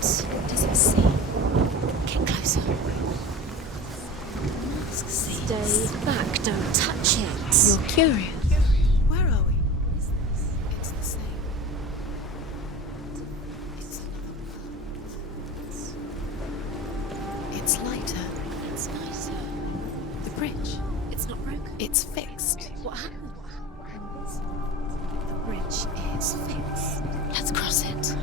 Does it see? Get closer. Stay back, don't touch it. You're curious. Where are we? What is this? It's the same. It's another world. It's lighter. It's nicer. The bridge. It's not broken. It's fixed. What happened? The bridge is fixed. Let's cross it.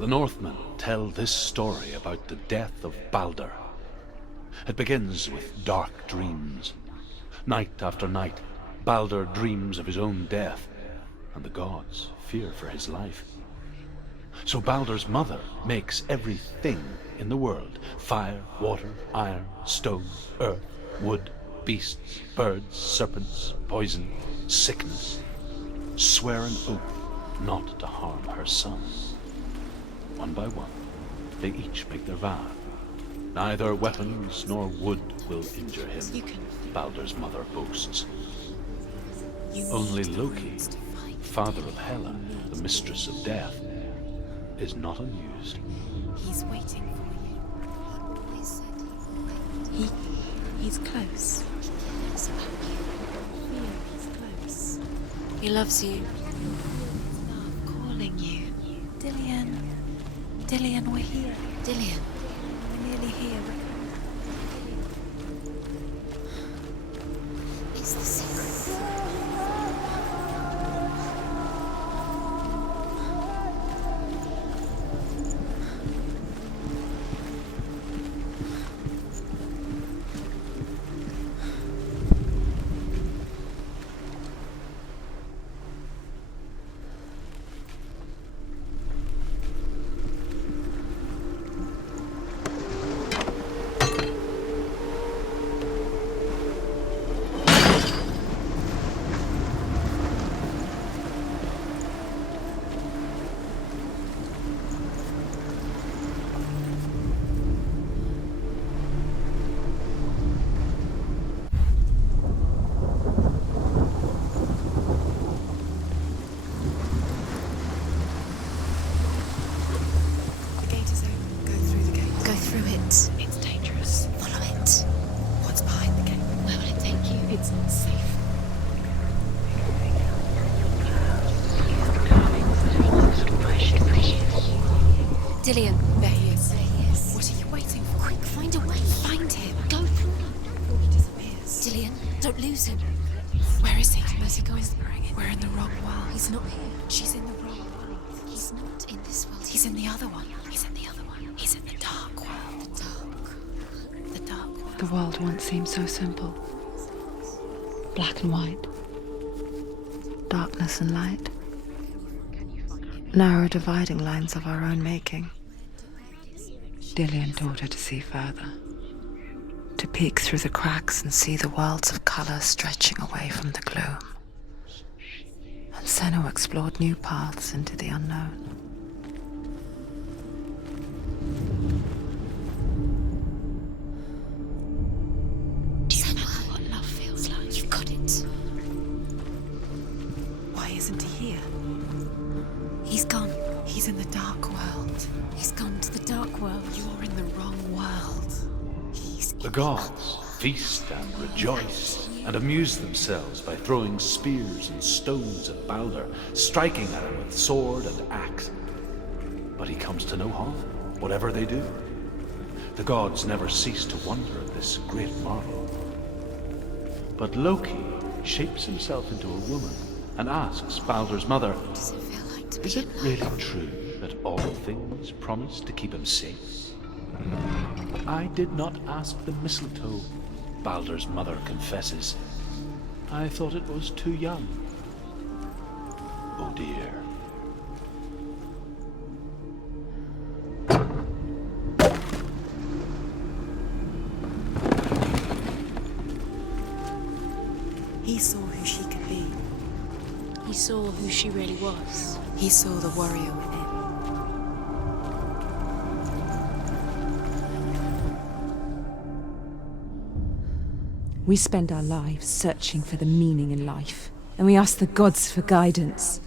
The Northmen tell this story about the death of Baldur. It begins with dark dreams. Night after night, Baldur dreams of his own death, and the gods fear for his life. So Baldur's mother makes everything in the world, fire, water, iron, stone, earth, wood, beasts, birds, serpents, poison, sickness, swear an oath not to harm her son. One by one, they each make their vow. Neither weapons nor wood will injure him, Baldur's mother boasts. Only Loki, father of Hela, the mistress of death, is not amused. He's waiting for you. He's close. He's close. He loves you. Love calling you. Dillian, we're here. Dillian. We're nearly here. It's the secret. It's dangerous. Follow it. What's behind the gate? Where will it take you? It's not safe. Dillian. There he is. There he is. What are you waiting for? Quick, find a way. Find him. Go for it. Before he disappears. Dillian, don't lose him. Where is he? Where's he gone? We're in the wrong world. He's not here. She's in the wrong world. He's not in this world. He's in the other one. He's in the other one. He's in the dark world. the dark. The dark world. The world once seemed so simple. Black and white. Darkness and light. Narrow dividing lines of our own making. Dillian taught her to see further. To peek through the cracks and see the worlds of colour stretching away from the gloom. And Senua explored new paths into the unknown. Do you know what love feels like? You've got it. Why isn't he here? He's gone. He's in the dark world. He's gone to the dark world. You're in the wrong world. He's The gods feast and rejoice and amuse themselves by throwing spears and stones at Baldur, striking at him with sword and axe. But he comes to no harm, whatever they do. The gods never cease to wonder at this great marvel. But Loki shapes himself into a woman and asks Baldur's mother, What does it feel like to be is it alive? really true that all things promise to keep him safe? I did not ask the mistletoe, Baldur's mother confesses. I thought it was too young. Oh dear. He saw who she could be. He saw who she really was. He saw the warrior within. We spend our lives searching for the meaning in life, and we ask the gods for guidance.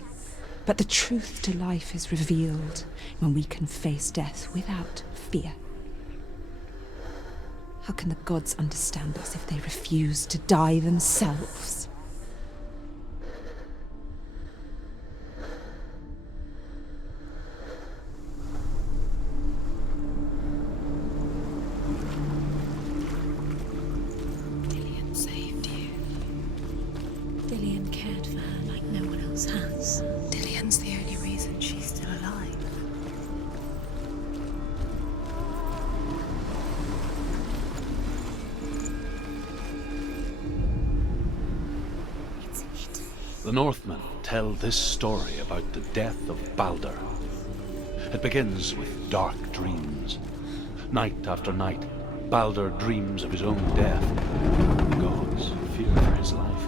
But the truth to life is revealed when we can face death without fear. How can the gods understand us if they refuse to die themselves? Dillian saved you. Dillian cared for her like no one else has. Dillian's the only reason she's still alive. The Northmen tell this story about the death of Baldur. It begins with dark dreams. Night after night, Baldur dreams of his own death. The gods fear for his life.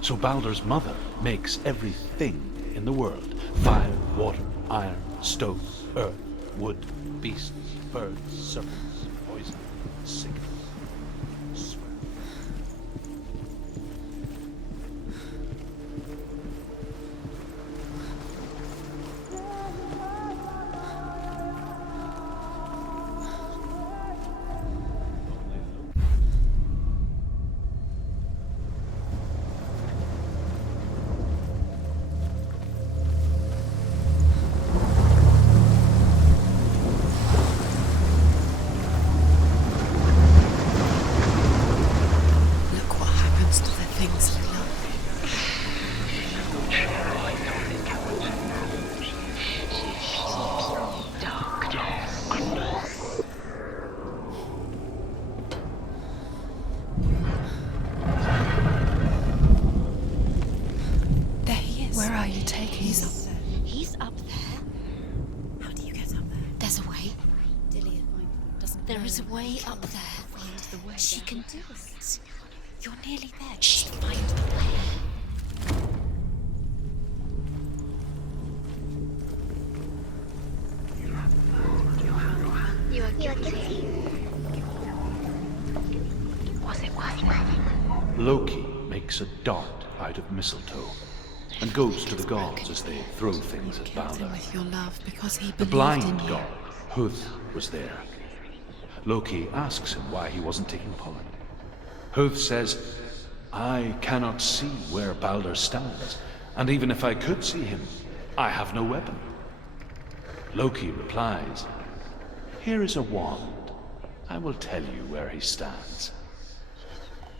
So Baldur's mother makes everything in the world: fire, water, iron, stone, earth, wood, beasts, birds, serpents, poison, sickness. He's up there. How do you get up there? There's a way. Dillian doesn't. There is a way up there. Find the way. She can do it. You're nearly there. She can find the way. You are guilty. Was it worth it? Loki makes a dart out of mistletoe and goes to the gods as they throw things at Baldur. With your love, because he The believed blind in you. god, Huth, was there. Loki asks him why he wasn't taking part. Huth says, "I cannot see where Baldur stands, and even if I could see him, I have no weapon." Loki replies, "Here is a wand. I will tell you where he stands."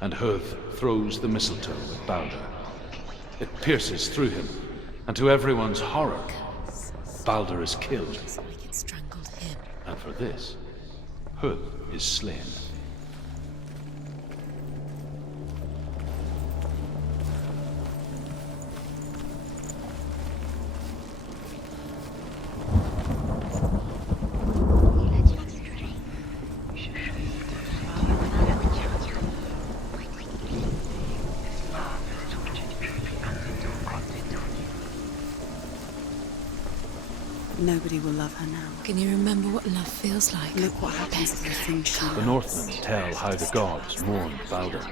And Huth throws the mistletoe at Baldur. It pierces through him, and to everyone's horror, Baldur is killed. We can strangle him. And for this, Huth is slain. Nobody will love her now. Can you remember what love feels like? Look what happens to the things she The Northmen tell how the gods mourned Baldur.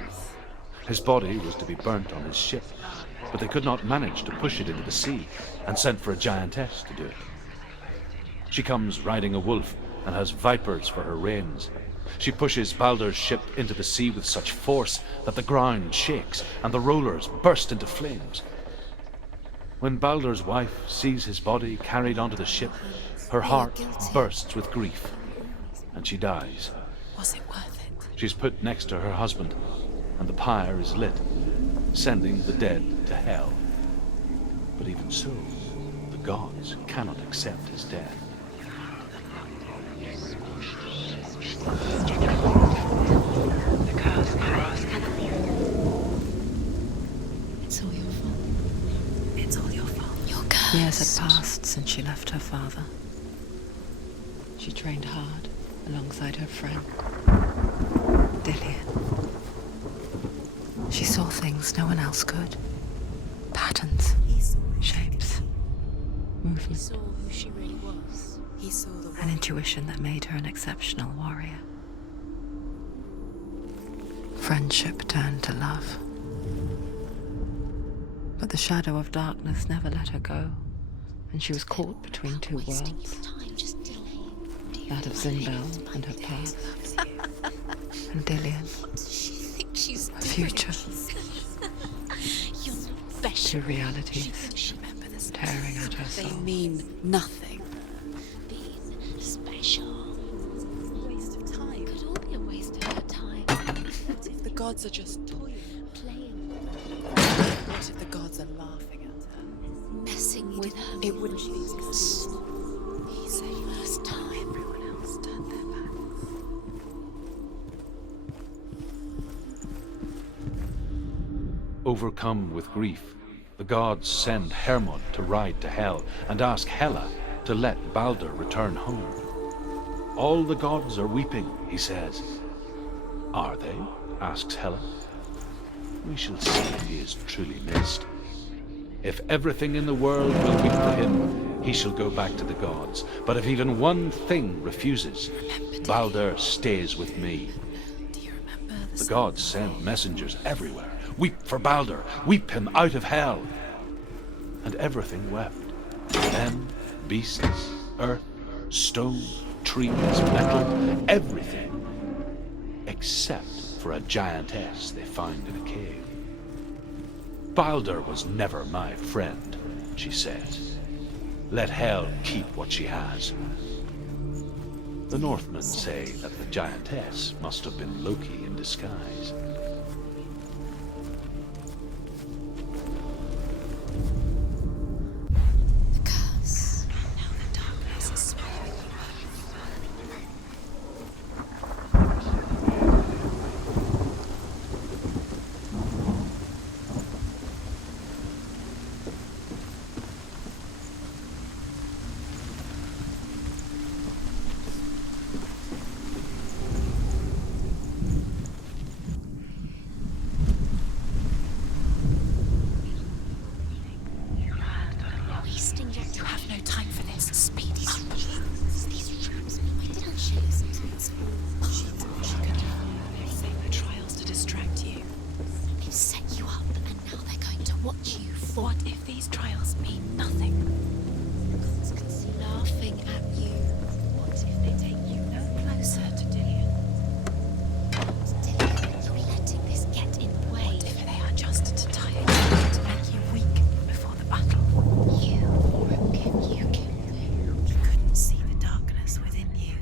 His body was to be burnt on his ship, but they could not manage to push it into the sea, and sent for a giantess to do it. She comes riding a wolf and has vipers for her reins. She pushes Baldur's ship into the sea with such force that the ground shakes and the rollers burst into flames. When Baldur's wife sees his body carried onto the ship, her heart bursts with grief, and she dies. Was it worth it? She's put next to her husband, and the pyre is lit, sending the dead to hell. But even so, the gods cannot accept his death. It's all your fault. It's all your fault. You're cursed. Years had passed since she left her father. She trained hard alongside her friend, Dillian. She saw things no one else could. Patterns, shapes, He movement, saw who she really was. He saw the an intuition that made her an exceptional warrior. friendship turned to love. But the shadow of darkness never let her go, and she was caught between two worlds. That of Zinbel and her past, and Dillian, her future. Two realities tearing at her soul. They mean nothing. Special. Waste of time. Could all be a waste of her time. What if the gods are just toying? Playing, What if the gods are laughing at her? messing with her. It wouldn't be succeed. He's the first time. Everyone else turned their backs. Overcome with grief, the gods send Hermod to ride to Hell and ask Hela to let Balder return home. All the gods are weeping, he says. Are they? Asks Hela. We shall see if he is truly missed. If everything in the world will weep for him, he shall go back to the gods. But if even one thing refuses, Balder stays with me. Do you remember The gods send messengers everywhere. Weep for Balder, weep him out of hell. And everything wept. Men, beasts, earth, stone, trees, metal, everything. Except for a giantess they found in a cave. Balder was never my friend, she says. Let Hel keep what she has. The Northmen say that the giantess must have been Loki in disguise. The curse. now the darkness is swallowing you up? Wasting your You have no time for this. Speed up. These rooms. Why didn't she use it? She thought she could save the trials to distract you. They've set you up, and now they're going to watch you. What if these trials mean nothing? Gods can see laughing at you. What if they take you no closer to Dillian? Dillian, you're letting this get in the way. What if they are just to tire you, to make you weak before the battle? You broke him. You killed him. You couldn't see the darkness within you.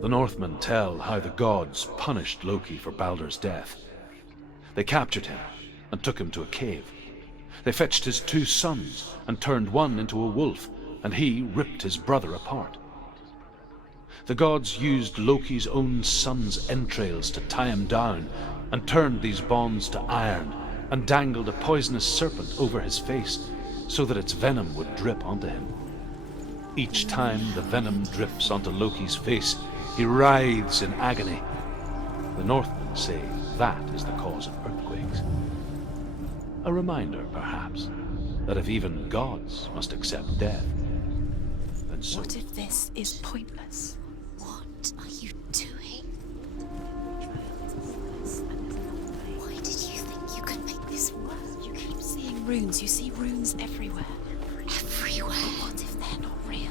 The Northmen tell how the gods punished Loki for Balder's death. They captured him and took him to a cave. They fetched his 2 sons and turned one into a wolf, and he ripped his brother apart. The gods used Loki's own son's entrails to tie him down and turned these bonds to iron and dangled a poisonous serpent over his face so that its venom would drip onto him. Each time the venom drips onto Loki's face, he writhes in agony. The Northmen say that is the cause of earthquakes. A reminder, perhaps, that if even gods must accept death, then so... What if this is pointless? What are you doing? Why did you think you could make this work? You keep seeing runes. You see runes everywhere. Everywhere. What if they're not real?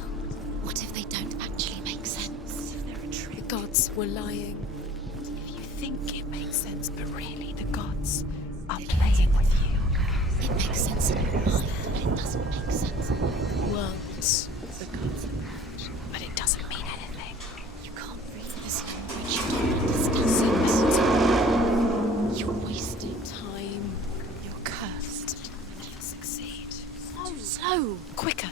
What if they don't actually make sense? What if they're a The trick? gods were lying. If you think it makes sense, but really the gods are playing with you. It makes sense in your mind, but it doesn't make sense in the worlds. The gods are magic, but it doesn't mean anything. You can't read this language. You don't understand it. You're wasting time. You're cursed. You'll never succeed. Oh, slow. Quicker.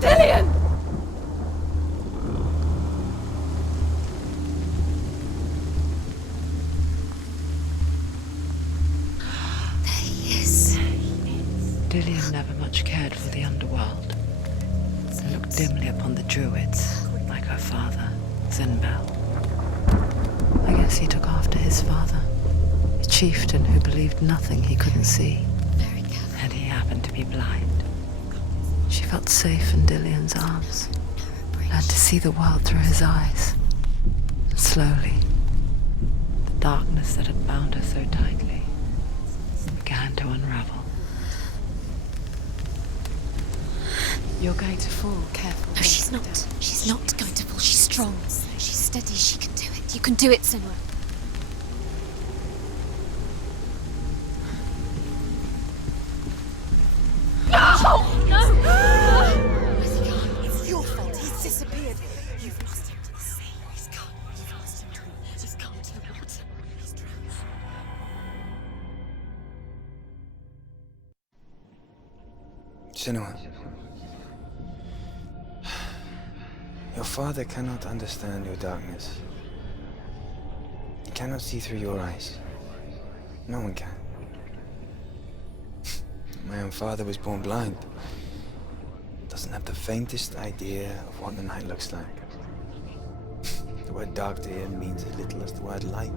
Dillian! There he is. Dillian never much cared for the underworld, and looked dimly upon the druids like her father, Zinbel. I guess he took after his father, a chieftain who believed nothing he couldn't see. Very careful. And he happened to be blind. She felt safe in Dillian's arms, learned to see the world through his eyes. And slowly, the darkness that had bound her so tightly began to unravel. You're going to fall, careful. No, she's not. She's not going to fall. She's strong. She's steady. She can do it. You can do it, Senua. It's your fault. He's disappeared. You've lost him to the sea. He's gone. You've lost him to the... He's gone to the water. He's drowned. Senua, your father cannot understand your darkness. He cannot see through your eyes. No one can. My own father was born blind. Doesn't have the faintest idea of what the night looks like. The word dark to him means as little as the word light.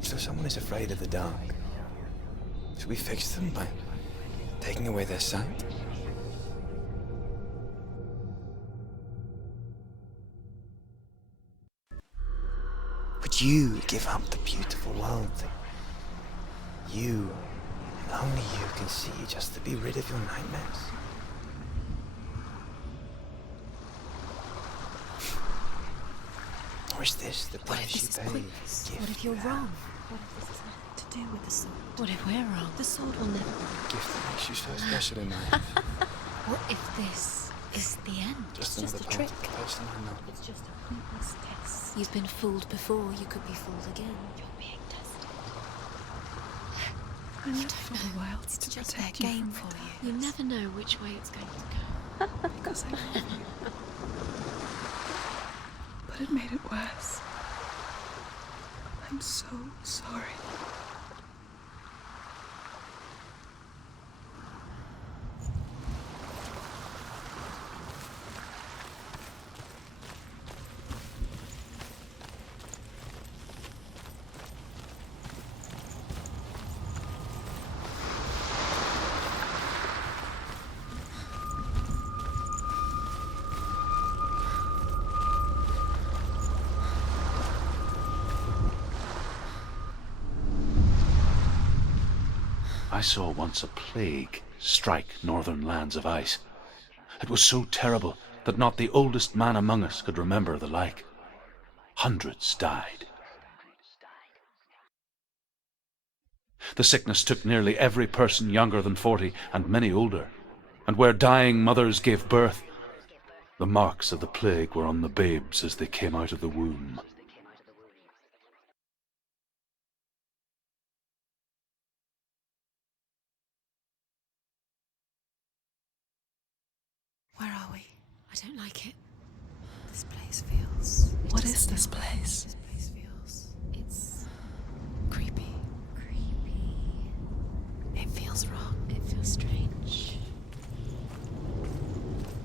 So someone is afraid of the dark. Should we fix them by taking away their sight? Would you give up the beautiful world that you, and only you, can see just to be rid of your nightmares? Or is this the price you pay? What if you're wrong? What if this is nothing to do with the sword? What if we're wrong? The sword will never work. Gift that makes you so special in life. What if this is the end? Just It's another just a part trick. of the person I know. It's just a pointless test. You've been fooled before. You could be fooled again. You're being tested. You don't know. It's It's to just protect their you game from for it. you. You never know which way it's going to go. Because I love you. But it made it worse. I'm so sorry. I saw once a plague strike northern lands of ice. It was so terrible that not the oldest man among us could remember the like. Hundreds died. The sickness took nearly every person younger than 40 and many older, and where dying mothers gave birth, the marks of the plague were on the babes as they came out of the womb. Where are we? I don't like it. This place feels... What is doesn't this feel place? This place feels... It's Creepy. creepy. It feels wrong. It feels strange.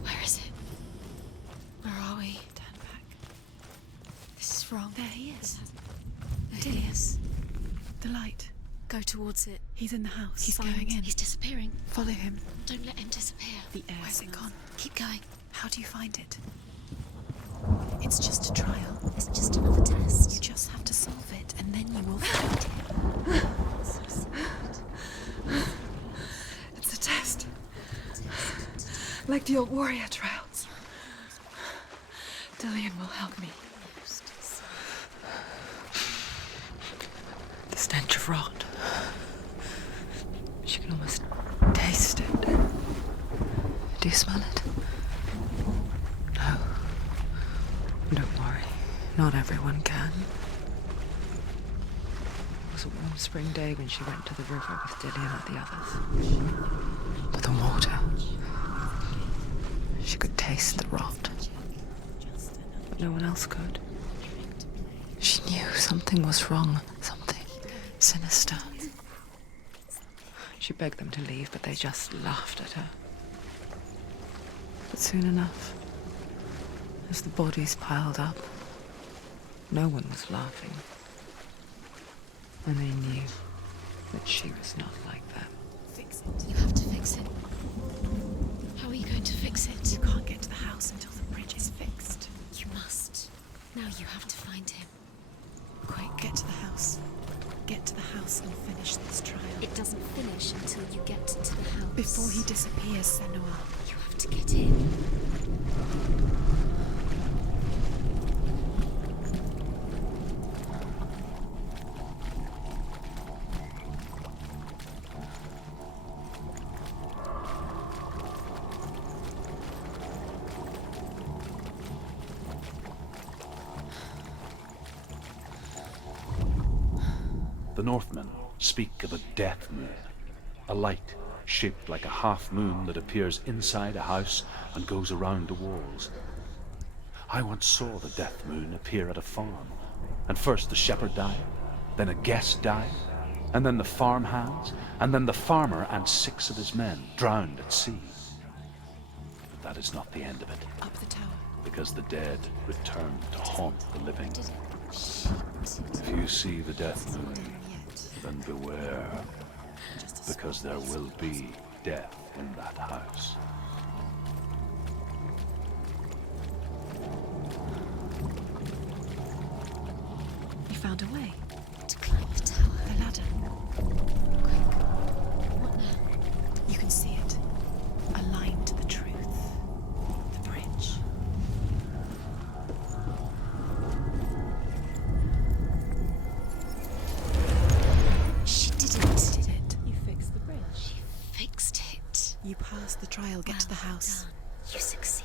Where is it? Where are we? Turn back. This is wrong. There he is. There he is. The light. Go towards it. He's in the house. He's Find- going in. He's disappearing. Follow him. Don't let him disappear. The air Where's it gone? Keep going. How do you find it? It's just a trial. It's just another test. You just have to solve it, and then you will find him. It's a test. Like the old warrior trials. Dillian will help me. The stench of rot. She can almost taste it. Do you smell it? No. Don't worry. Not everyone can. It was a warm spring day when she went to the river with Dillian and the others. But the water. She could taste the rot. But no one else could. She knew something was wrong. Something sinister. She begged them to leave, but they just laughed at her. But soon enough, As the bodies piled up, no one was laughing. And they knew that she was not like them. Fix it. You have to fix it. How are you going to fix it? You can't get to the house until the bridge is fixed. You must. Now you have to find him. Quick, get to the house. Get to the house and finish this trial. It doesn't finish until you get to the house. Before he disappears, Senua. You have to get in. The Northmen speak of a death moon, a light shaped like a half moon that appears inside a house and goes around the walls. I once saw the death moon appear at a farm, and first the shepherd died, then a guest died, and then the farmhands, and then the farmer and 6 of his men drowned at sea. But that is not the end of it, Up the tower. because the dead return to haunt the living. If you see the death moon, then beware, because there will be death in that house. You found a way. To climb the tower. The ladder. Quick. What now? You can see it. A line to the truth. The bridge. She did it. Did it. You fixed the bridge. She fixed it. You passed the trial. Get to the house. Done. You succeeded.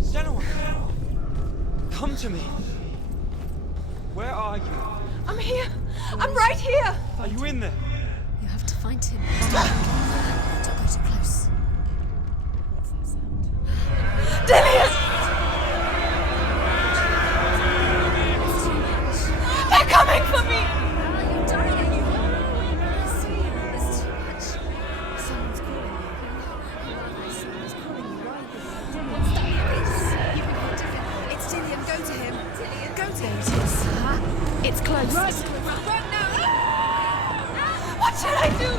Senua! Come to me! Where are you? I'm here! I'm right here! Are you in there? You have to find him. Don't go too close. What's that sound? Dillian! They're coming for me! You're dying. There's too much. Someone's calling you. Someone's calling you right there. What's that voice? It's Dillian. Go to him. Dillian, go to him. There it is. It's close. Run now. What should I do?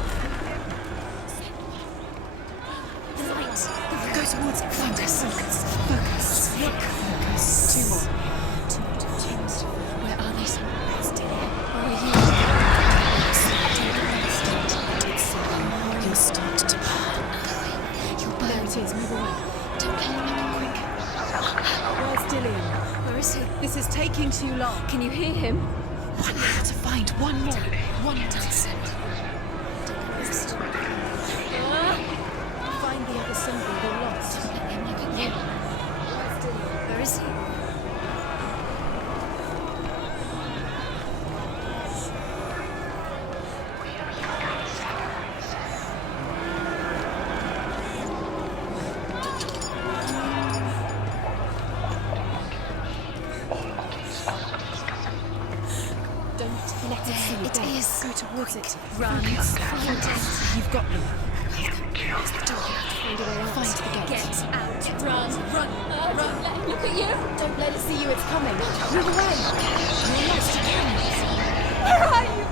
The light. Go towards it. Focus. Focus. Focus. 2 more. Where are they? It's Dillian. Where are you? You'll start to burn. There it is. Move away. Don't let him quick. Where's Dillian? Where is he? This is taking too long. Can you hear him? One more to find. One more. One more. Find the other symbol. They're lost. Where is he? Don't let it see you. It Don't. is. Go towards it. Run. Find it. You've got them. Close the door. Find a way out. Find the gate. Get out. Run. Run. Run. Don't let him look at you. Don't let it see you. It's coming. Move away. You're lost again. Where are you?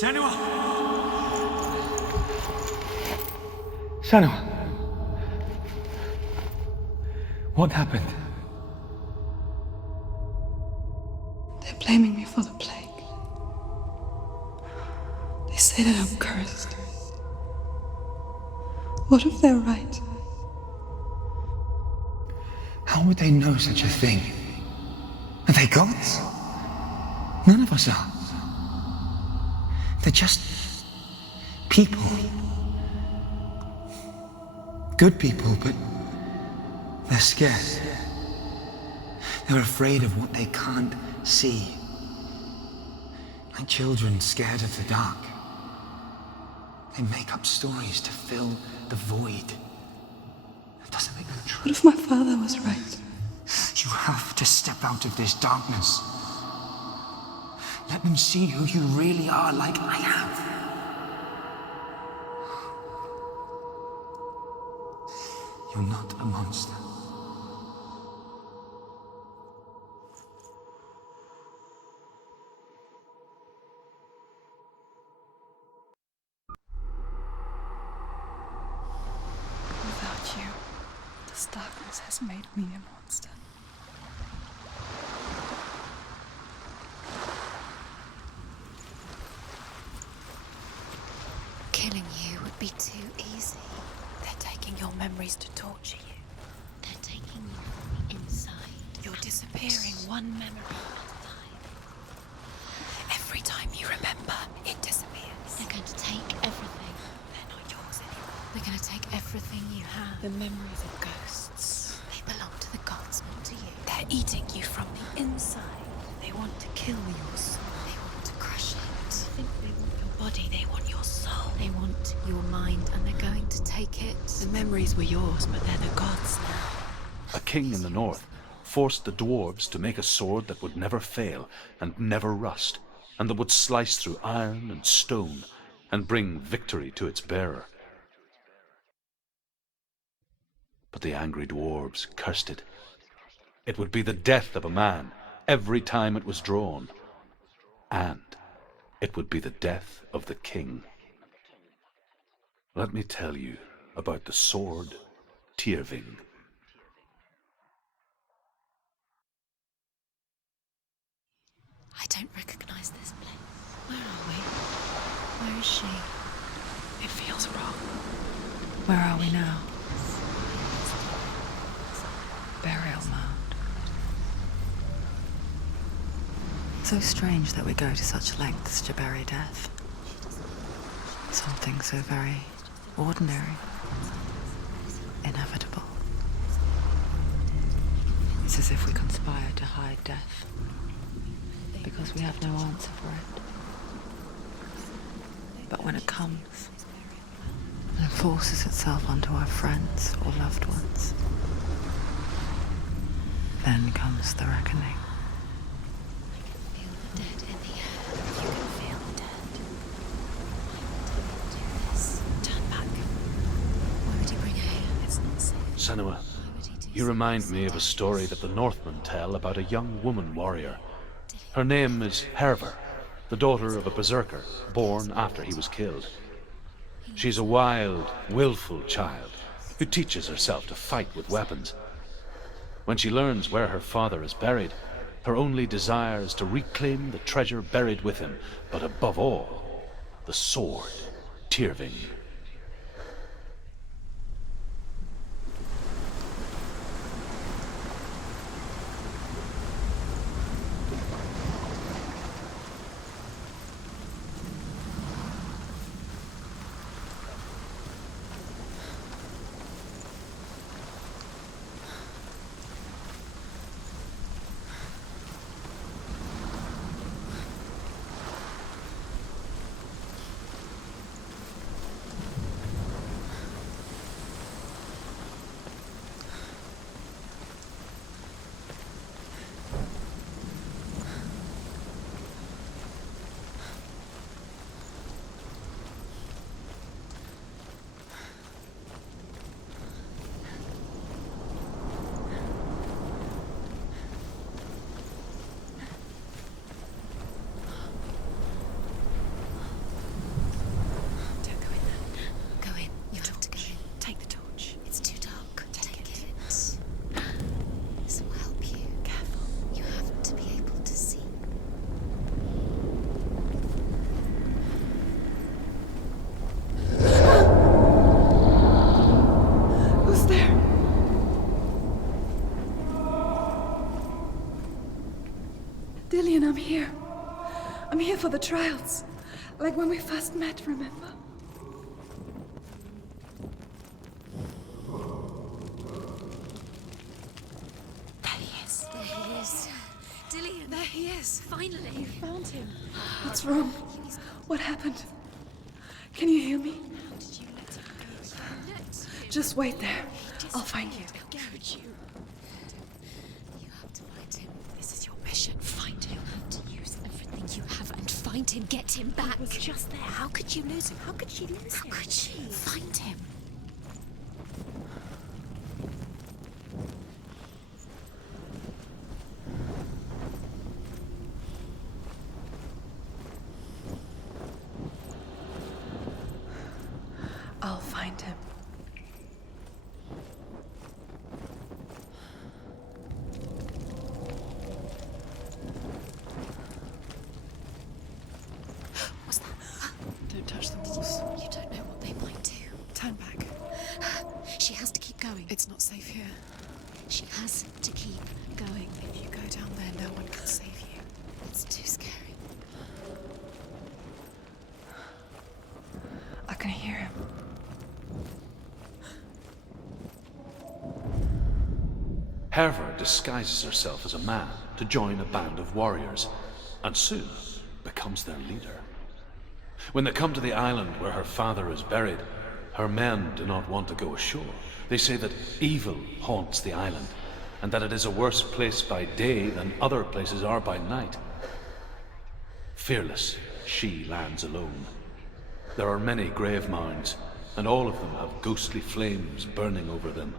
Senua! Senua! What happened? They're blaming me for the plague. They say that I'm cursed. What if they're right? How would they know such a thing? Are they gods? None of us are. They're just people. Good people, but they're scared. They're afraid of what they can't see. Like children scared of the dark. They make up stories to fill the void. It doesn't make them true. What if my father was right? You have to step out of this darkness. Let them see who you really are, like I have. You're not a monster. Without you, this darkness has made me a monster. Killing you would be too easy. They're taking your memories to torture you. They're taking you from the inside. You're disappearing one memory at a time. Every time you remember, it disappears. They're going to take everything. They're not yours anymore. They're going to take everything you have. The memories of ghosts. They belong to the gods, not to you. They're eating you from the inside. They want to kill your soul. They want to crush it. They think they want your body. They want your soul. They want your mind, and they're going to take it. The memories were yours, but they're the gods now. A king in the north forced the dwarves to make a sword that would never fail and never rust, and that would slice through iron and stone and bring victory to its bearer. But the angry dwarves cursed it. It would be the death of a man every time it was drawn, and it would be the death of the king. Let me tell you about the sword Tyrving. I don't recognize this place. Where are we? Where is she? It feels wrong. Where are we now? Burial mound. So strange that we go to such lengths to bury death. Something so very ordinary, inevitable. It's as if we conspire to hide death, because we have no answer for it. But when it comes, and forces itself onto our friends or loved ones, then comes the reckoning. Feel the dead in the air. You can feel the dead. Do this. Turn back. Why would he bring her here? It's not safe. Senua, Why would he do you remind me of a story that the Northmen tell about a young woman warrior. Her name is Herver, the daughter of a berserker born after he was killed. She's a wild, willful child who teaches herself to fight with weapons. When she learns where her father is buried, her only desire is to reclaim the treasure buried with him, but above all, the sword Tyrving. Dillian, I'm here. I'm here for the trials. Like when we first met, remember? There he is. There he is. Dillian. There he is. Finally. You found him. What's wrong? What happened? Can you hear me? How did you let him go? You let him. Just wait there. I'll find you. How could you? You have to find him. This is your mission. Find him. You have to use everything you have and find him. Get him back. He was just there. How could you lose him? How could she lose him? How could she? Find him. I'll find him. What's that? Don't touch the walls. You don't know what they might do. Turn back. She has to keep going. It's not safe here. She has to keep going. If you go down there, no one can save you. It's too scary. I can hear him. Herva disguises herself as a man to join a band of warriors, and soon becomes their leader. When they come to the island where her father is buried, her men do not want to go ashore. They say that evil haunts the island, and that it is a worse place by day than other places are by night. Fearless, she lands alone. There are many grave mounds, and all of them have ghostly flames burning over them.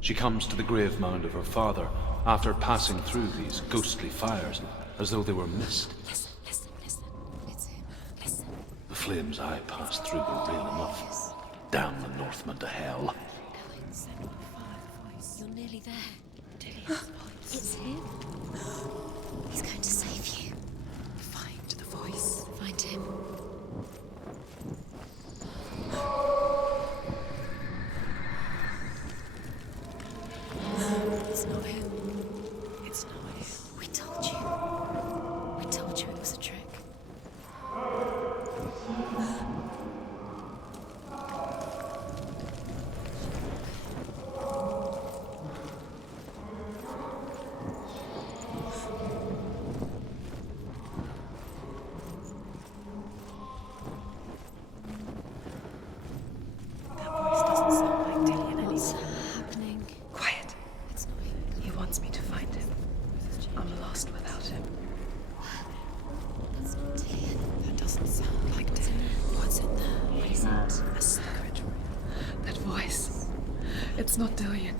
She comes to the grave mound of her father after passing through these ghostly fires as though they were mist. Listen, listen, listen. It's him. Listen. The flames I passed through were real enough. Damn the Northmen to hell. You're nearly there. It's him. He's going to save you. Find the voice. Find him. It's not him. It's not him. We told you. We told you it was a trick. That voice doesn't sound like Dillian What's anymore. happening? Quiet. It's not him. He wants me to find him. I'm lost without him. That's not Dillian. That doesn't sound like Dillian. What's in there? What is it? A secret. That voice. It's not Dillian.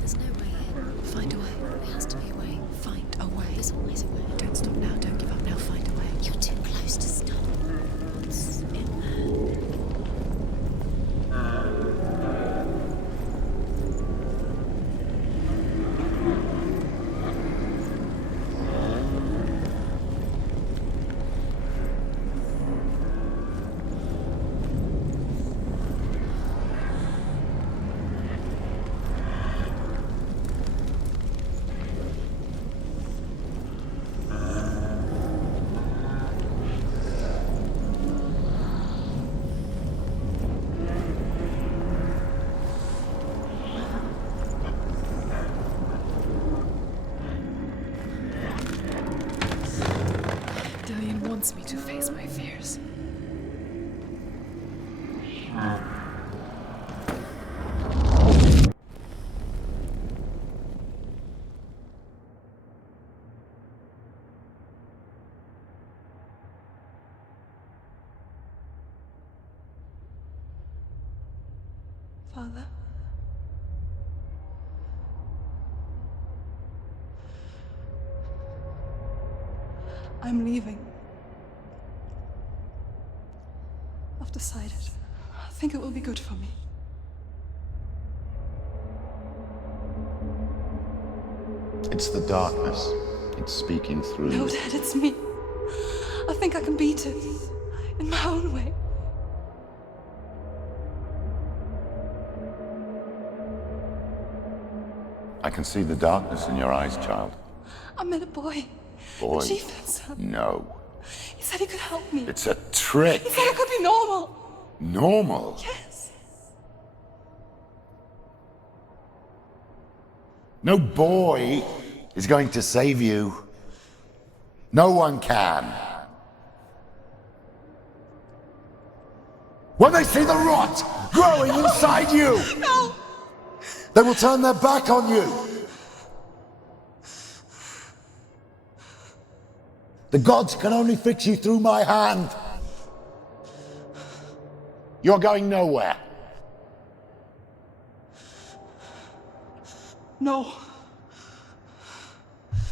There's no way in. Find a way. There has to be a way. Find a way. There's always a way. Don't stop now. Don't give up now. Find a way. You're too close to stop. What's in there? Dillian wants me to face my fears. Father? I'm leaving. I've decided. I think it will be good for me. It's the darkness. It's speaking through No, you. Dad, it's me. I think I can beat it. In my own way. I can see the darkness in your eyes, child. I met a boy. Boy? The chief himself. No. He said he could help me. It's a trick. He said I could be normal. Normal? Yes. No boy is going to save you. No one can. When they see the rot growing inside you, No! they will turn their back on you. The gods can only fix you through my hand. You're going nowhere. No.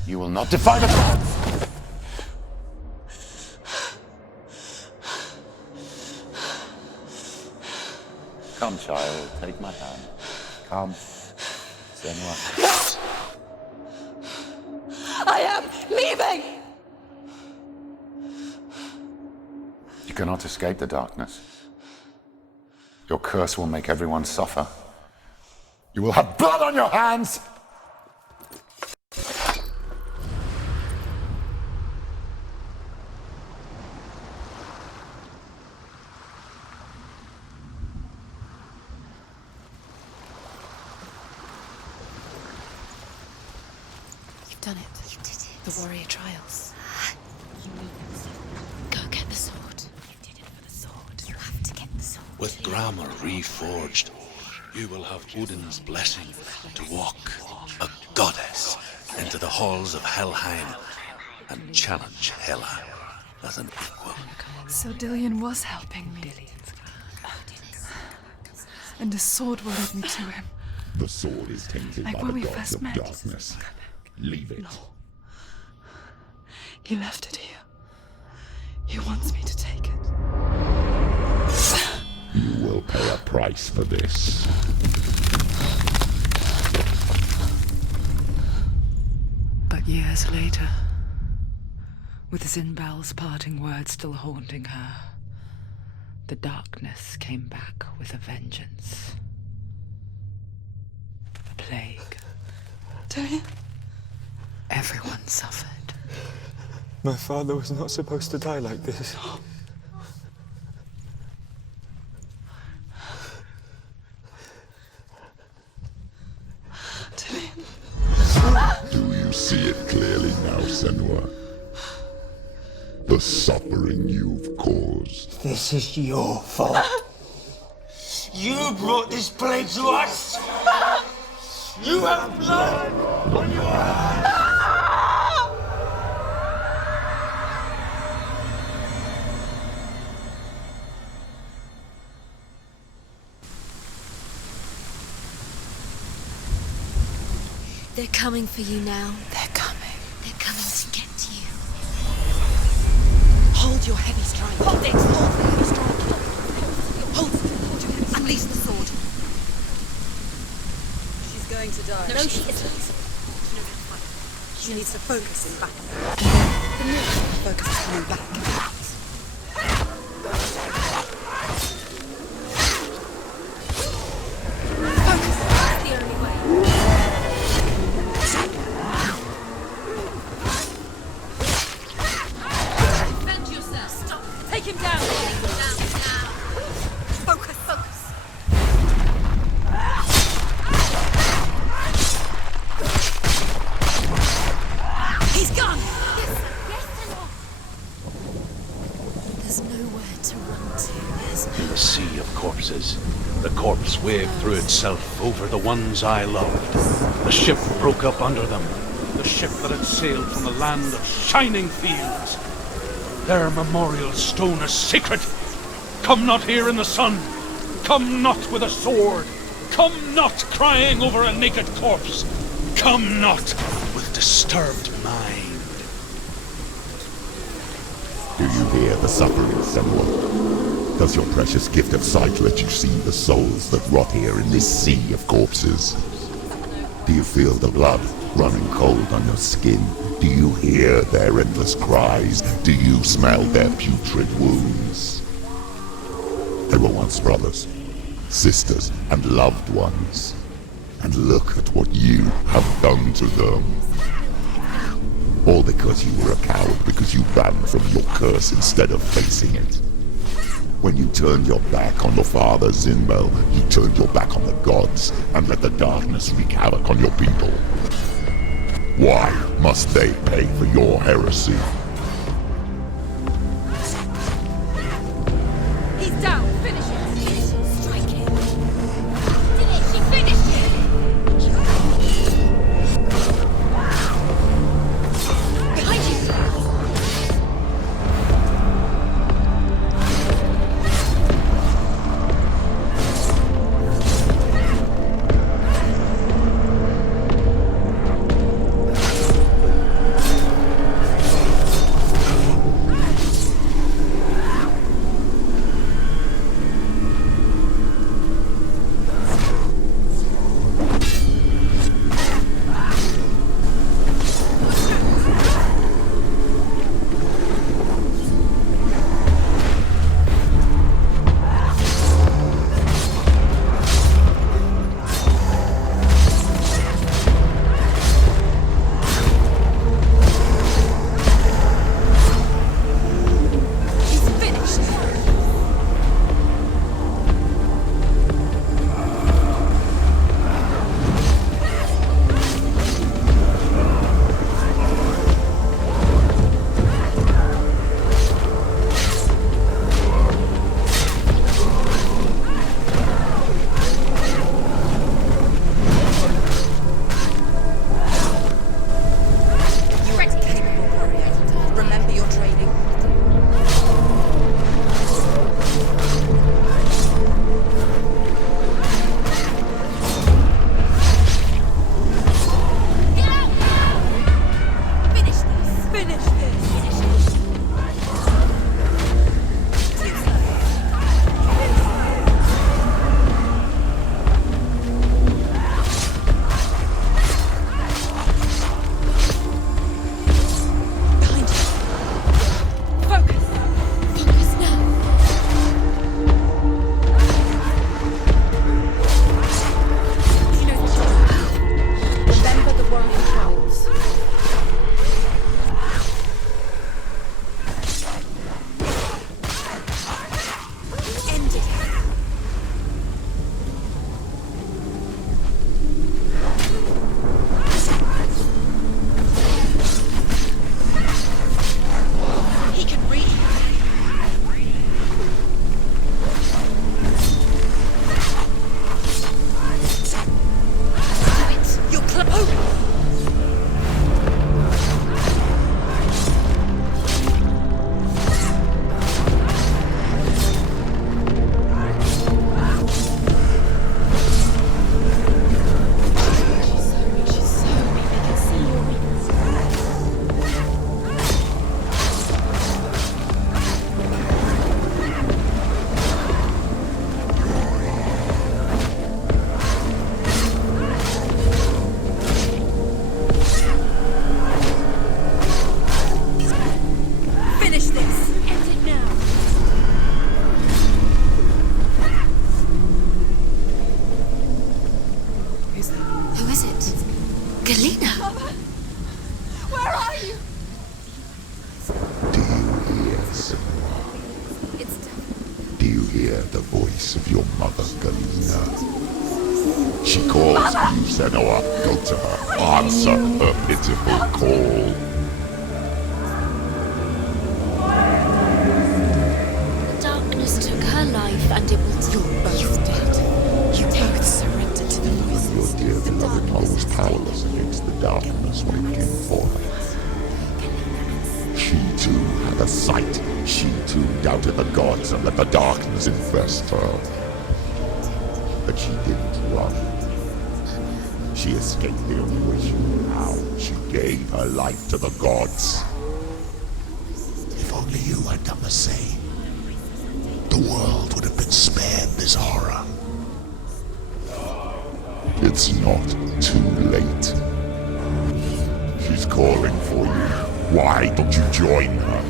You will not defy the gods. Come, child, take my hand. Come. Senua. I am leaving! You cannot escape the darkness. Your curse will make everyone suffer. You will have blood on your hands! You've done it. You did it. The warrior trials. You need it. Go get the sword. You did it for the sword. You have to get the sword. With grammar reforged, you will have Odin's blessing to walk, a goddess, into the halls of Helheim and challenge Hela as an equal. So Dillion was helping me. And the sword will lead me to him. The sword is tainted Like by when the we gods first of met. darkness. Leave it. No. He left it here. He wants me to take it. You will pay a price for this. But years later, with Zinbal's parting words still haunting her, the darkness came back with a vengeance. The plague. Dillion? Everyone suffered. My father was not supposed to die like this. Do you see it clearly now, Senua? The suffering you've caused. This is your fault. You brought this plague to us! You have blood on your hands! They're coming for you now. They're coming. They're coming to get to you. Hold your heavy strike. Hold it! Hold the heavy strike. Hold it. Hold your heavy strike. Unleash the sword. She's going to die. No, she isn't. She needs to focus in battle. The mirror focus is coming back. Focus. That's the only way. Defend yourself. Stop. Take him down. Down. Focus, focus. He's gone. There's nowhere to run to. In the sea of corpses, the corpse waved through itself over the ones I loved. The ship broke up under them, the ship that had sailed from the land of shining fields. Their memorial stone is sacred. Come not here in the sun. Come not with a sword. Come not crying over a naked corpse. Come not with disturbed mind. Do you hear the suffering, Senua? Does your precious gift of sight let you see the souls that rot here in this sea of corpses? Do you feel the blood running cold on your skin? Do you hear their endless cries? Do you smell their putrid wounds? They were once brothers, sisters, and loved ones. And look at what you have done to them. All because you were a coward, because you ran from your curse instead of facing it. When you turned your back on your father Zinbel, you turned your back on the gods and let the darkness wreak havoc on your people. Why must they pay for your heresy? He's down. Finish it. Strike him. Did it? She finished him. Behind you. The voice of your mother, Galena. She calls you, Senua. Go to her. Answer her pitiful call. The darkness took her life, and it will you're both dead. You both surrendered to the voices. Your dear beloved mother was powerless against the darkness when it came for her. She too had a sight. She too doubted the gods and let the darkness infest her. But she didn't run. She escaped the only way she knew how. She gave her life to the gods. If only you had done the same, the world would have been spared this horror. It's not too late. She's calling for you. Why don't you join her?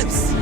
close.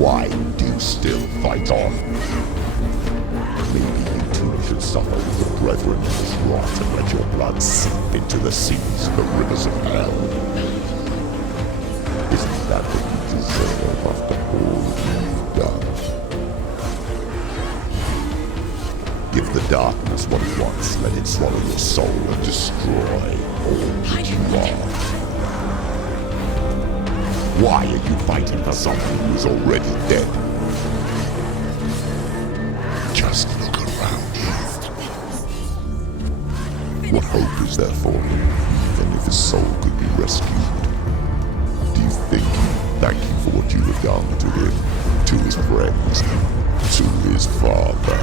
Why do you still fight on? Maybe you too should suffer with the brethren in this rot and let your blood seep into the seas and the rivers of hell. Isn't that what you deserve after all you've done? Give the darkness what it wants, let it swallow your soul and destroy all that you are. Why are you fighting for someone who is already dead? Just look around you. What hope is there for him, even if his soul could be rescued? Do you think he'd thank you for what you have done to him, to his friends, to his father?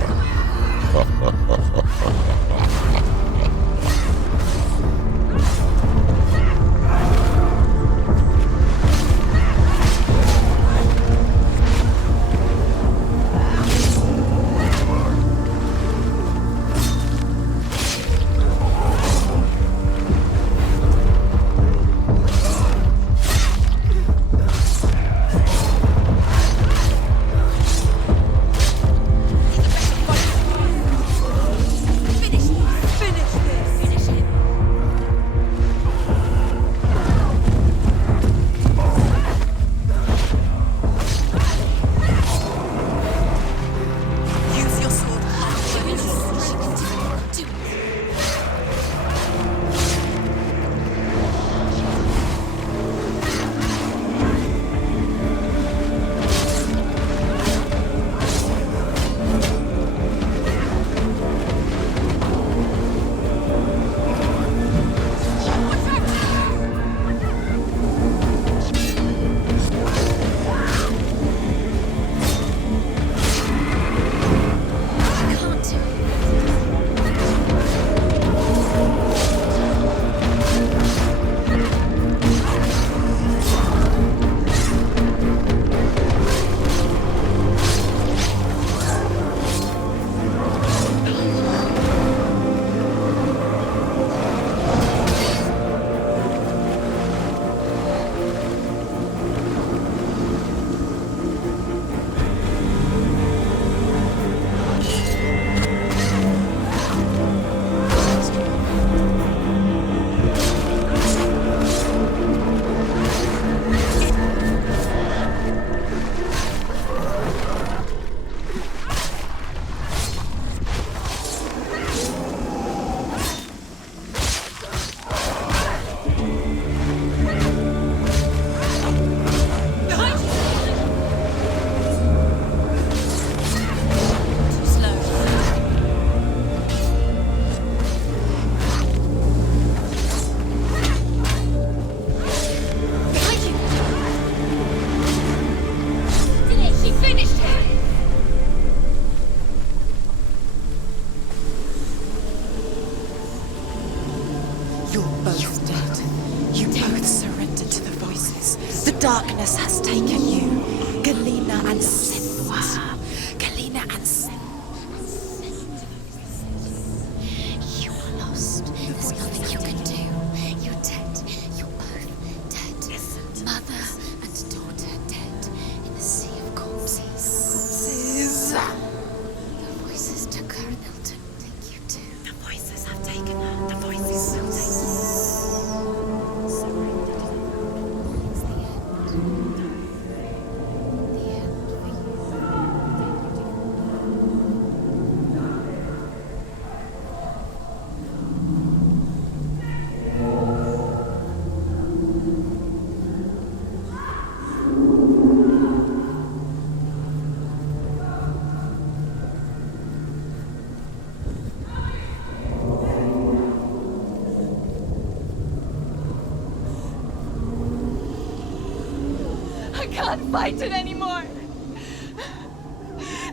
can't fight it anymore.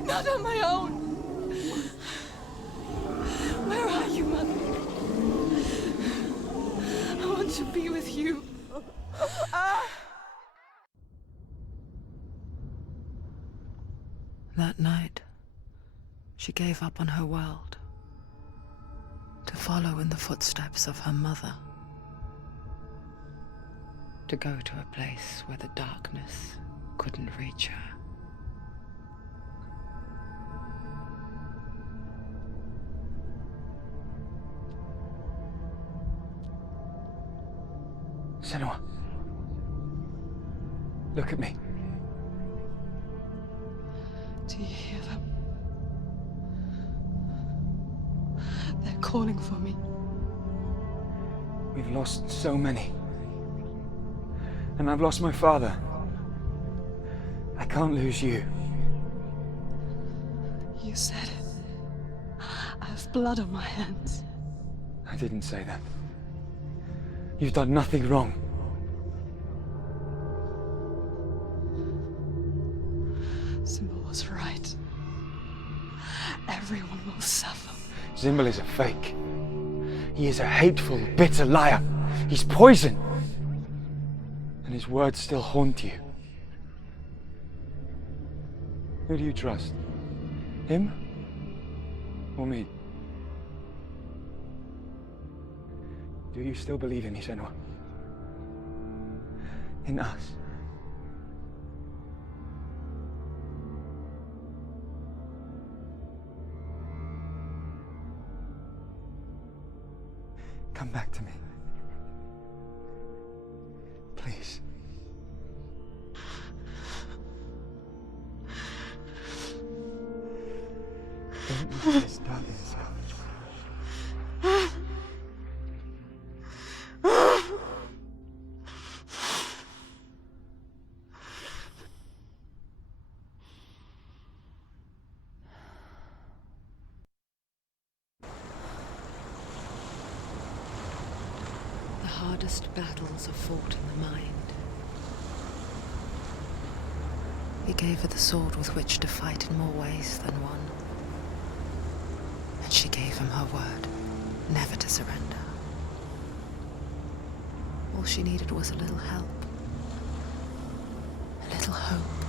Not on my own. Where are you, Mother? I want to be with you. That night, she gave up on her world to follow in the footsteps of her mother, to go to a place where the darkness couldn't reach her. Senua. Look at me. Do you hear them? They're calling for me. We've lost so many. And I've lost my father. I can't lose you. You said it. I have blood on my hands. I didn't say that. You've done nothing wrong. Symbol was right. Everyone will suffer. Symbol is a fake. He is a hateful, bitter liar. He's poison. And his words still haunt you. Who do you trust? Him? Or me? Do you still believe in me, Senua? In us? Come back to me. Please. Don't let this darkness come. The hardest battles are fought in the mind. He gave her the sword with which to fight in more ways than one. And she gave him her word, never to surrender. All she needed was a little help, a little hope.